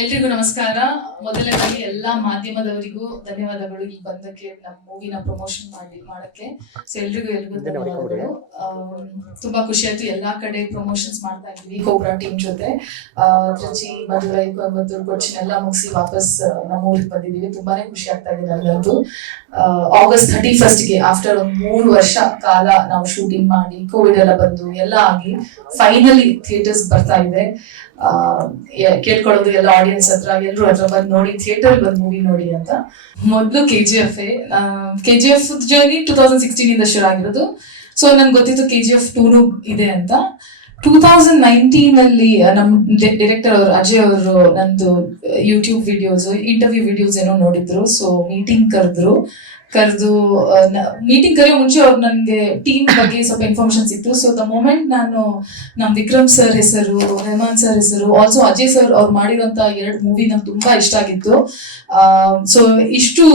ಎಲ್ರಿಗೂ ನಮಸ್ಕಾರ. ಮೊದಲನೇದಾಗಿ ಎಲ್ಲಾ ಮಾಧ್ಯಮದವರಿಗೂ ಧನ್ಯವಾದಗಳು ಇಲ್ಲಿ ಬಂದಕ್ಕೆ, ನಮ್ಮ ಮೂವಿನ ಪ್ರಮೋಷನ್ ಮಾಡಕ್ಕೆ. ಸೊ ಎಲ್ರಿಗೂ ಧನ್ಯವಾದಗಳು. ತುಂಬಾ ಖುಷಿ ಆಯ್ತು. ಎಲ್ಲಾ ಕಡೆ ಪ್ರಮೋಷನ್ಸ್ ಮಾಡ್ತಾ ಇದ್ವಿ ಕೋಬ್ರಾ ಟೀಮ್ ಜೊತೆ. ತ್ರಿಚಿ, ಮದುರೈ, ಕೊಯಂಬತ್ತೂರು, ಕೊಚ್ಚಿನ್ ಎಲ್ಲ ಮುಗಿಸಿ ವಾಪಸ್ ನಮ್ಮ ಊರಿಗೆ ಬಂದಿದ್ದೀವಿ. ತುಂಬಾನೇ ಖುಷಿ ಆಗ್ತಾ ಇದೆ ನನಗಂತೂ. August 31st ಆಫ್ಟರ್ ಒಂದು 3 ವರ್ಷ ಕಾಲ ನಾವು ಶೂಟಿಂಗ್ ಮಾಡಿ, ಕೋವಿಡ್ ಎಲ್ಲ ಬಂದು ಎಲ್ಲ ಆಗಿ ಫೈನಲಿ ಥಿಯೇಟರ್ಸ್ ಬರ್ತಾ ಇದೆ. ಕೇಳ್ಕೊಳ್ಳೋದು ಎಲ್ಲ ಆಡಿಯನ್ಸ್ ಹತ್ರ, ಎಲ್ಲರೂ ಹತ್ರ ಬಂದು ನೋಡಿ, ಥಿಯೇಟರ್ ಬಂದು ಮೂವಿ ನೋಡಿ ಅಂತ. ಮೊದಲು KGF ಜರ್ನಿ 2016 ಇಂದ ಶುರು ಆಗಿರೋದು. ಸೊ ನನ್ಗೆ ಗೊತ್ತಿತ್ತು KGF 2 ಇದೆ ಅಂತ. 2019 ಅಲ್ಲಿ ನಮ್ ಡೈರೆಕ್ಟರ್ ಅವರು ಅಜಯ್ ಅವರು ನಂದು ಯೂಟ್ಯೂಬ್ ವಿಡಿಯೋಸ್, ಇಂಟರ್ವ್ಯೂ ವಿಡಿಯೋಸ್ ಏನೋ ನೋಡಿದ್ರು. ಸೊ ಮೀಟಿಂಗ್ ಕರೆದು ಮೀಟಿಂಗ್ ಕರೆಯೋ ಮುಂಚೆ ಅವ್ರು ನನಗೆ ಟೀಮ್ ಬಗ್ಗೆ ಸ್ವಲ್ಪ ಇನ್ಫಾರ್ಮೇಶನ್ಸ್ ಇತ್ತು. ಸೊ ದ ಮೊಮೆಂಟ್ ನಾನು ನಮ್ ವಿಕ್ರಮ್ ಸರ್ ಹೆಸರು, ರೆಹಮಾನ್ ಸರ್ ಹೆಸರು, ಆಲ್ಸೋ ಅಜಯ್ ಸರ್ ಅವ್ರು ಮಾಡಿರೋಂತ 2 ಮೂವಿ ನಂಗೆ ತುಂಬಾ ಇಷ್ಟ ಆಗಿತ್ತು. ಸೊ ಇಷ್ಟು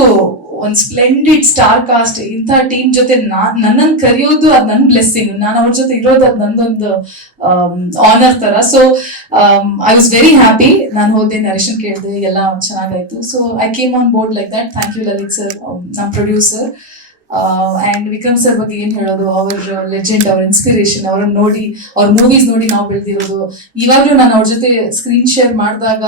ಒಂದು ಸ್ಪ್ಲೆಂಡಿಡ್ ಸ್ಟಾರ್ ಕಾಸ್ಟ್ ಇಂಥ ಟೀಮ್ ಜೊತೆ ನನ್ನನ್ನು ಕರೆಯೋದು ಅದು ನನ್ನ ಬ್ಲೆಸ್ಸಿಂಗ್. ನಾನು ಅವ್ರ ಜೊತೆ ಇರೋದು ಅದು ನಂದೊಂದು ಆನರ್ ತರ. So I was very happy. ನಾನು ಹೋದೆ, ನರೇಶನ್ ಕೇಳಿದೆ, ಎಲ್ಲ ಚೆನ್ನಾಗಾಯ್ತು. So I came on board like that. Thank you Lalit sir, ನಮ್ಮ ಪ್ರೊಡ್ಯೂಸರ್. ಅಂಡ್ ವಿಕ್ರಮ್ ಸರ್ ಬಗ್ಗೆ ಏನ್ ಹೇಳೋದು, ಅವ್ರ ಲೆಜೆಂಡ್, ಅವ್ರ ಇನ್ಸ್ಪಿರೇಷನ್, ಅವ್ರನ್ನ ನೋಡಿ, ಅವ್ರ ಮೂವೀಸ್ ನೋಡಿ ನಾವು ಬೆಳೆದಿರೋದು. ಇವಾಗ್ಲೂ ನಾನು ಅವ್ರ ಜೊತೆ ಸ್ಕ್ರೀನ್ ಶೇರ್ ಮಾಡಿದಾಗ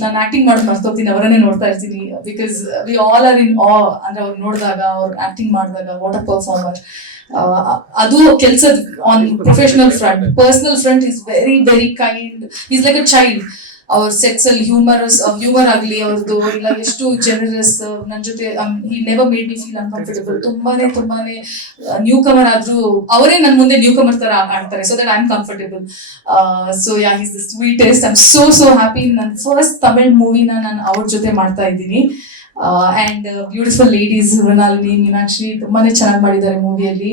ನಾನು ಆಕ್ಟಿಂಗ್ ಮಾಡೋದು ಮರ್ತೋಗ್ತೀನಿ, ಅವರನ್ನೇ ನೋಡ್ತಾ ಇರ್ತೀನಿ. ಬಿಕಾಸ್ ವಿ ಆಲ್ ಆರ್ ಇನ್ ಆ. ಅಂದ್ರೆ ಅವ್ರು ನೋಡಿದಾಗ, ಅವ್ರು ಆಕ್ಟಿಂಗ್ ಮಾಡಿದಾಗ, ವಾಟ್ ಅ ಪರ್ಫಾರ್ಮರ್. ಅದು ಕೆಲ್ಸದ on professional front. Personal front is very very kind. Is like a child. ಅವ್ರ ಸೆಟ್ಸ್ ಅಲ್ಲಿ ಹ್ಯೂಮರ್ ಆಗ್ಲಿ ಅವ್ರದ್ದು, ಇಲ್ಲ ಎಷ್ಟು ಜನರಸ್. ನನ್ನ ಜೊತೆ he never made me feel uncomfortable. ತುಂಬಾನೇ ನ್ಯೂ ಕಮರ್ ಆದ್ರೂ ಅವರೇ ನನ್ನ ಮುಂದೆ ನ್ಯೂ ಕಮರ್ ತರ ಆಡ್ತಾರೆ. So that I am comfortable. So yeah, is the sweetest. I am so happy. ನನ್ನ ಫಸ್ಟ್ ತಮಿಳ್ ಮೂವಿನ ನಾನು ಅವ್ರ ಜೊತೆ ಮಾಡ್ತಾ ಇದ್ದೀನಿ. And beautiful ladies, Mrinalini, Meenakshi ತುಂಬಾನೇ ಚೆನ್ನಾಗಿ ಮಾಡಿದ್ದಾರೆ ಮೂವಿಯಲ್ಲಿ.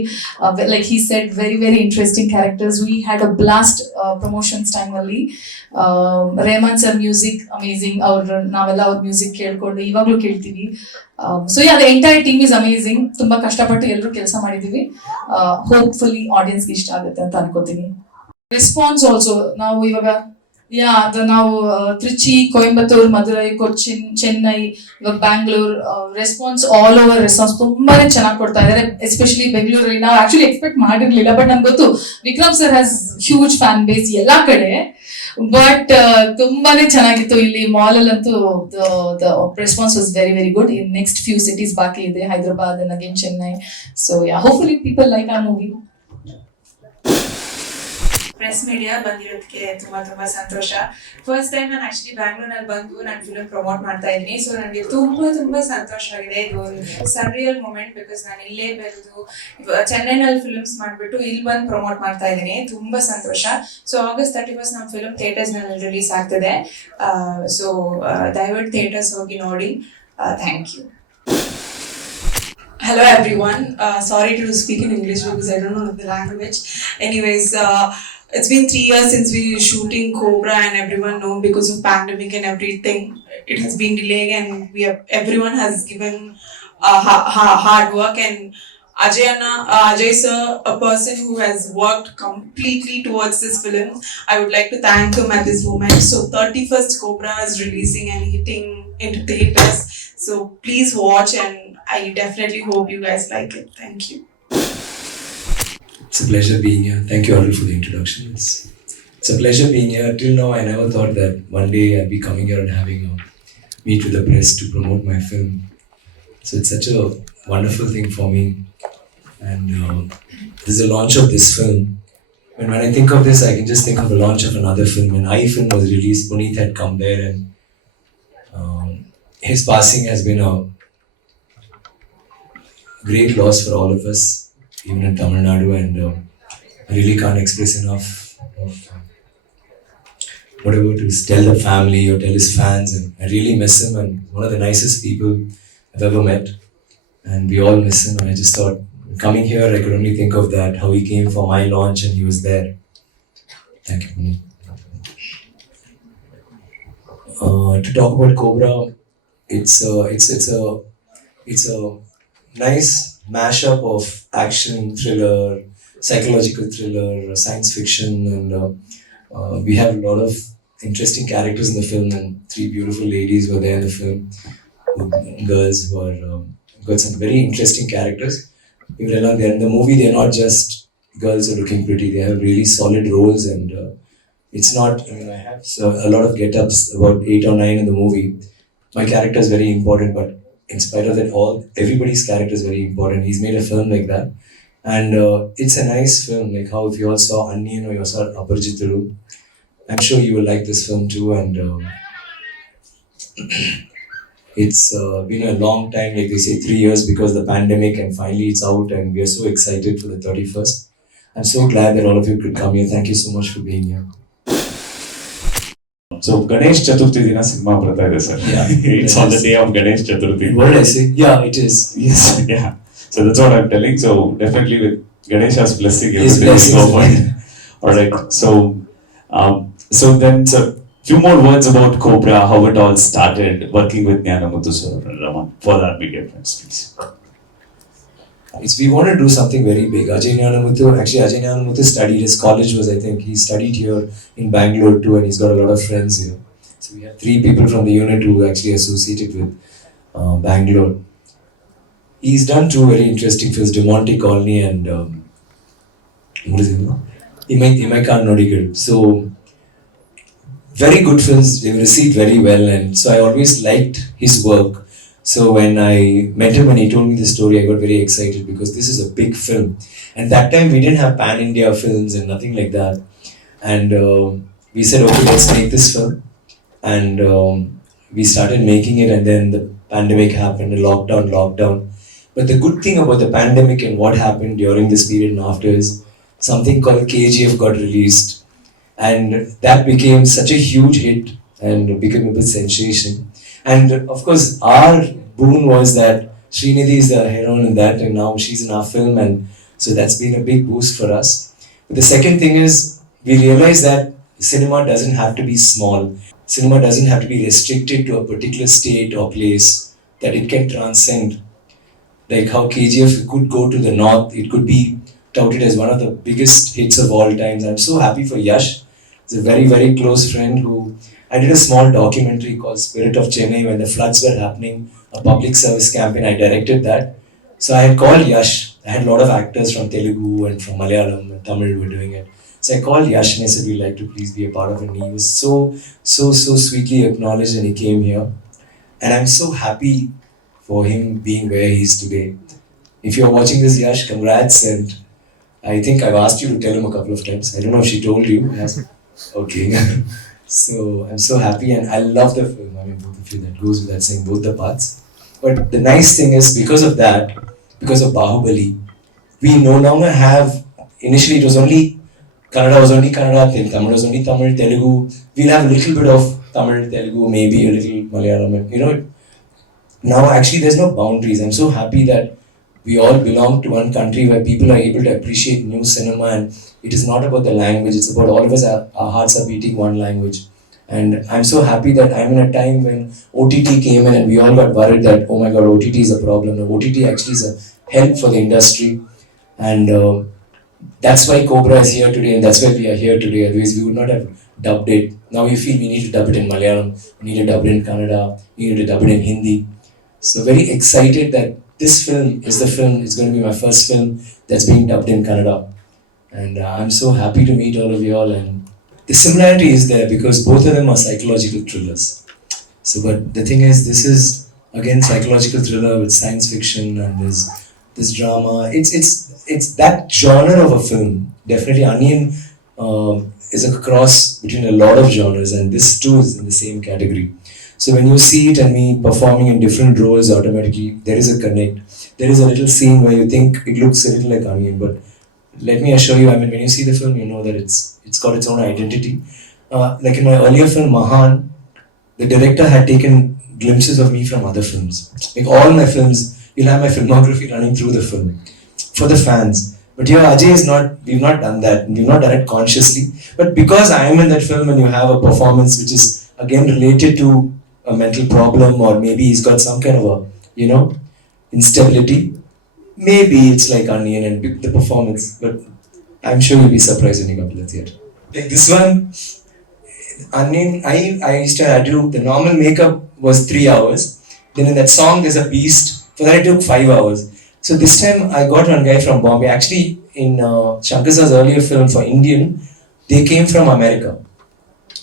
Like he said, very very interesting characters. We had a blast promotions time ಅಲ್ಲಿ. Rahman sir music amazing. ನಾವೆಲ್ಲ ಅವ್ರ ಮ್ಯೂಸಿಕ್ ಕೇಳ್ಕೊಂಡು ಇವಾಗ್ಲೂ ಕೇಳ್ತೀವಿ. So yeah, the entire team is amazing. ತುಂಬಾ ಕಷ್ಟಪಟ್ಟು ಎಲ್ಲರೂ ಕೆಲಸ ಮಾಡಿದೀವಿ. ಹೋಪ್ಫುಲಿ ಆಡಿಯನ್ಸ್ಗೆ ಇಷ್ಟ ಆಗುತ್ತೆ ಅಂತ ಅನ್ಕೋತೀನಿ. ರೆಸ್ಪಾನ್ಸ್ ಆಲ್ಸೋ ನಾವು ಇವಾಗ ನಾವು ತ್ರಿಚಿ, ಕೊಯಂಬತ್ತೂರು, ಮದುರೈ, ಕೊಚ್ಚಿನ್, ಚೆನ್ನೈ, ಇವಾಗ Bangalore, response all over response ತುಂಬಾನೇ ಚೆನ್ನಾಗಿ ಕೊಡ್ತಾ ಇದ್ದಾರೆ. ಎಸ್ಪೆಷಲಿ ಬೆಂಗಳೂರಲ್ಲಿ ನಾವು ಆಕ್ಚುಲಿ ಎಕ್ಸ್ಪೆಕ್ಟ್ ಮಾಡಿರ್ಲಿಲ್ಲ. ಬಟ್ ನಮ್ಗೆ ಗೊತ್ತು Vikram sir has huge fan base ಎಲ್ಲಾ ಕಡೆ. ಬಟ್ ತುಂಬಾನೇ ಚೆನ್ನಾಗಿತ್ತು. ಇಲ್ಲಿ ಮಾಲ್ ಅಲ್ಲಂತೂ the response was very very good. In next few cities ಬಾಕಿ ಇದೆ, Hyderabad and again Chennai. So yeah, hopefully people like our movie. Press media ಬಂದಿರೋದಕ್ಕೆ ತುಂಬಾ ಸಂತೋಷ. ಫಸ್ಟ್ ಟೈಮ್ ನಾನು ಆಕ್ಚುಲಿ ಬ್ಯಾಂಗ್ಳೂರ್ನಲ್ಲಿ ಬಂದು ನಾನು ಫಿಲ್ಮ್ ಪ್ರಮೋಟ್ ಮಾಡ್ತಾ ಇದ್ದೀನಿ. ಸೊ ನನಗೆ ತುಂಬಾ ಸಂತೋಷ ಆಗಿದೆ. ಇದು ಸರ್ರಿಯಲ್ ಮೂಮೆಂಟ್. ಬಿಕಾಸ್ ನಾನು ಇಲ್ಲೇ ಬೆಳೆದು ಚೆನ್ನೈನಲ್ಲಿ ಫಿಲ್ಮ್ಸ್ ಮಾಡಿಬಿಟ್ಟು ಇಲ್ಲಿ ಬಂದು ಪ್ರಮೋಟ್ ಮಾಡ್ತಾ ಇದ್ದೀನಿ. ತುಂಬಾ ಸಂತೋಷ. ಸೊ August 31st ನಮ್ಮ ಫಿಲ್ಮ್ ಥಿಯೇಟರ್ಸ್ ನಲ್ಲಿ ರಿಲೀಸ್ ಆಗ್ತಿದೆ. ಸೊ ದಯವಿಟ್ಟು ಥಿಯೇಟರ್ಸ್ ಹೋಗಿ ನೋಡಿ. Thank you. Hello everyone. Sorry to speak in English because I don't know the language. Anyways, it's been 3 years since we were shooting Cobra, and everyone know because of pandemic and everything, it has been delayed, and everyone has given hard work. And Ajay sir, a person who has worked completely towards this film, I would like to thank him at this moment. So 31st Cobra is releasing and hitting into theaters. So please watch, and I definitely hope you guys like it. Thank you. It's a pleasure being here. Thank you all for the introduction. It's a pleasure being here. Till now, I never thought that one day I'd be coming here and having a meet with the press to promote my film. So it's such a wonderful thing for me. And this is the launch of this film. when I think of this, I can just think of the launch of another film. When I film was released, Puneet had come there, and his passing has been a great loss for all of us, even in Tamil Nadu, and I really can't express enough of whatever to tell the family or tell his fans. And I really miss him, and one of the nicest people I've ever met, and we all miss him. And I just thought, coming here, I could only think of that, how he came for my launch and he was there. Thank you. To talk about Cobra, it's a nice mashup of action, thriller, psychological thriller, science fiction, and we have a lot of interesting characters in the film, and 3 beautiful ladies were there in the film, girls who are got some very interesting characters. You realize they're in the movie, they're not just girls who are looking pretty, they have really solid roles, and it's not, I mean, I have a lot of get-ups, about 8 or 9 in the movie. My character is very important, but in spite of that, everybody's character is very important. He's made a film like that, and it's a nice film. Like how if you all saw Anniyan or you all saw Aparajitharu, I'm sure you will like this film too. And it's been a long time, like they say 3 years because of the pandemic, and finally it's out, and we are so excited for the 31st. I'm so glad that all of you could come here. Thank you so much for being here. So Ganesh Chaturthi dina cinema barata ಇದೆ sir. Yeah. It's on the day of Ganesh Chaturthi. What did I say? Yeah, it is. Yes, yeah. So that's what I'm telling. So definitely with Ganesha's blessing, His everything will go blessings. fine. All right. So then, sir, few more words about Cobra, how it all started, working with Gnanamuthu sir and Rahman for our media friends, please. We want to do something very big. Ajay Gnanamuthu studied, his college was, I think, he studied here in Banglore too, and he's got a lot of friends here. So we have 3 people from the unit who actually associated with Banglore. He's done 2 very interesting films, De Monte Colony and what is it? Imaikan Nodigal. So very good films, they were received very well, and so I always liked his work. So when I met him and he told me the story, I got very excited because this is a big film. And that time we didn't have pan-India films and nothing like that. And we said, okay, let's make this film. And we started making it, and then the pandemic happened, the lockdown. But the good thing about the pandemic and what happened during this period and after is something called KGF got released. And that became such a huge hit and became a bit sensation. And of course, our boon was that Srinidhi is the heroine in that, and now she's in our film, and so that's been a big boost for us. But the second thing is, we realized that cinema doesn't have to be small. Cinema doesn't have to be restricted to a particular state or place, that it can transcend. Like how KGF could go to the north, it could be touted as one of the biggest hits of all times. I'm so happy for Yash. He's a very, very close friend who I did a small documentary called Spirit of Chennai when the floods were happening, a public service campaign. I directed that. So I had called Yash. I had a lot of actors from Telugu and from Malayalam and Tamil who were doing it. So I called Yash and I said, we'd like to please be a part of it. And he was so sweetly acknowledged, and he came here. And I'm so happy for him being where he is today. If you're watching this, Yash, congrats. And I think I've asked you to tell him a couple of times. I don't know if she told you. Yes. Okay. So I'm so happy, and I love the film. I mean, both of you, that goes without saying, both the parts. But the nice thing is, because of that, because of Bahubali, we no longer have, initially it was only Kannada, Tamil was only Tamil, Telugu. We'll have a little bit of Tamil, Telugu, maybe a little Malayalam. You know, now actually there's no boundaries. I'm so happy that we all belong to one country where people are able to appreciate new cinema, and it is not about the language, it's about all of us, our hearts are beating one language. And I'm so happy that I'm in a time when OTT came in and we all got worried that, oh my god, OTT is a problem. No, OTT actually is a help for the industry. And that's why Cobra is here today, and that's why we are here today. Otherwise we would not have dubbed it. Now we feel we need to dub it in Malayalam, we need to dub it in Kannada, we need to dub it in Hindi. So very excited that this film is the film, it's going to be my first film that's being dubbed in Kannada. And I'm so happy to meet all of you all, and the similarity is there because both of them are psychological thrillers. So, but the thing is, this is again psychological thriller with science fiction, and there's this drama. It's that genre of a film. Definitely, Onion is a cross between a lot of genres, and this too is in the same category. So when you see it and me performing in different roles, automatically there is a connect. There is a little scene where you think it looks a little like Onion, but let me assure you, I mean, when you see the film, you know that it's got its own identity. Like in my earlier film, Mahan, the director had taken glimpses of me from other films. Like all my films, you'll have my filmography running through the film for the fans. But here, Ajay is not, we've not done that. We've not done it consciously. But because I am in that film and you have a performance which is again related to a mental problem, or maybe he's got some kind of a, you know, instability, maybe it's like Onion and the performance. But I'm sure you'll be surprised when you come to the theatre. Like this one, Onion, I used to have to do, the normal makeup was 3 hours. Then in that song, there's a beast. For that, it took 5 hours. So this time, I got one guy from Bombay. Actually, in Shankar's earlier film for Indian, they came from America.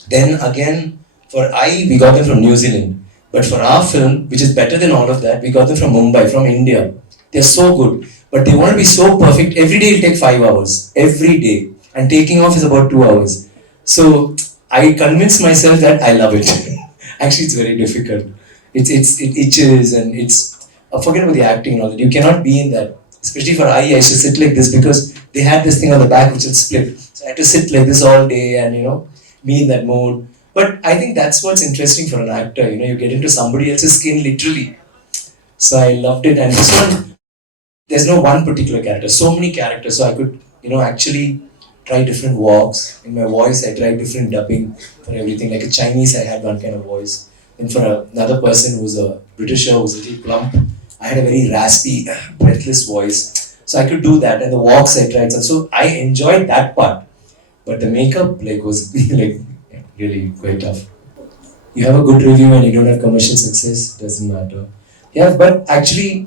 Then again, for we got them from New Zealand. But for our film, which is better than all of that, we got them from Mumbai, from India. They're so good. But they want to be so perfect. Every day it'll take 5 hours. Every day. And taking off is about 2 hours. So I convinced myself that I love it. Actually, it's very difficult. It itches and it's... forget about the acting and all that. You cannot be in that. Especially for I used to sit like this because they had this thing on the back which would split. So I had to sit like this all day and, you know, be in that mode. But I think that's what's interesting for an actor. You know, you get into somebody else's skin literally. So I loved it. And this one, there's no one particular character. So many characters. So I could, you know, actually try different walks. In my voice, I tried different dubbing for everything. Like a Chinese, I had one kind of voice. And for another person who's a Britisher, who's a little plump, I had a very raspy, breathless voice. So I could do that. And the walks I tried. So I enjoyed that part. But the makeup was like really quite tough. You have a good review and you don't have commercial success, doesn't matter. Yeah, but actually,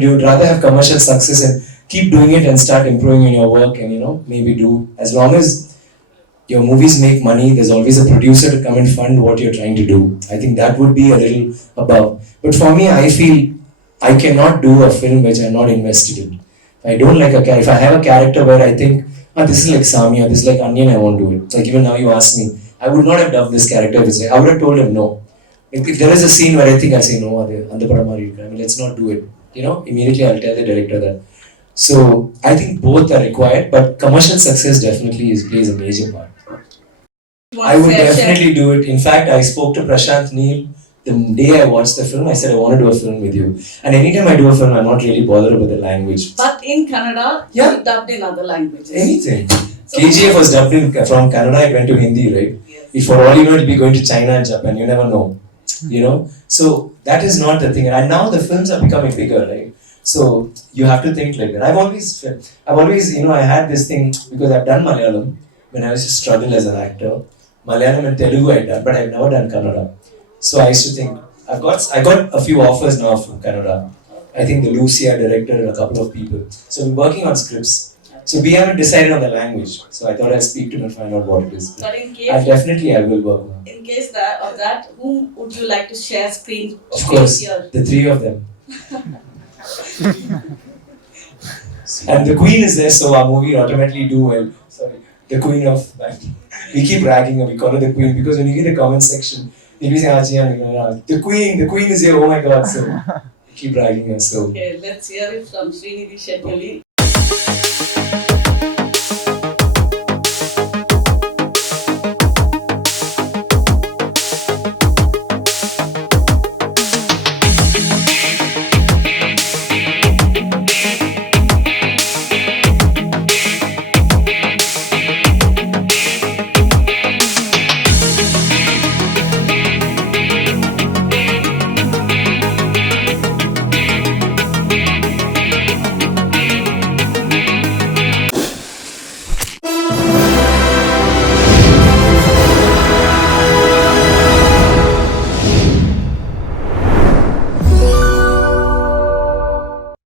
you would rather have commercial success and keep doing it and start improving in your work and, you know, maybe do, as long as your movies make money, there's always a producer to come and fund what you're trying to do. I think that would be a little above. But for me, I feel I cannot do a film which I'm not invested in. I don't like a character. If I have a character where I think, this is like Sami or this is like Onion, I won't do it. Like even now you ask me, I would not have dubbed this character. I would have told him no. If there is a scene where I think I'll say no, let's not do it. You know, immediately I'll tell the director that. So I think both are required, but commercial success definitely plays a major part. I would definitely do it. In fact, I spoke to Prashant Neel the day I watched the film. I said, I want to do a film with you. And anytime I do a film, I'm not really bothered about the language. But in Kannada, you dubbed in other languages. Anything. So KGF was dubbed from Kannada, it went to Hindi, right? Yes. If for all you know, it'll be going to China and Japan. You never know. You know? So that is not the thing. And now the films are becoming bigger, right? So you have to think like that. I've always, you know, I had this thing because I've done Malayalam when I was just struggling as an actor. Malayalam and Telugu I've done, but I've never done Kannada. So I used to think, I got a few offers now from Kannada. I think the Lucia director and a couple of people. So we're working on scripts. So we haven't decided on the language. So I thought I'd speak to him and find out what it is. But in case I will work on. In case of that, whom would you like to share screen? Of course, here? the three of them. And the Queen is there, so our movie automatically do well. Sorry, the Queen of. We keep ragging her. We call her the Queen because when you get the comment section, they'll be saying, Chiyaan, the Queen is here. Oh my God! So we keep ragging her. So Okay, let's hear it from Srinidhi Shetty.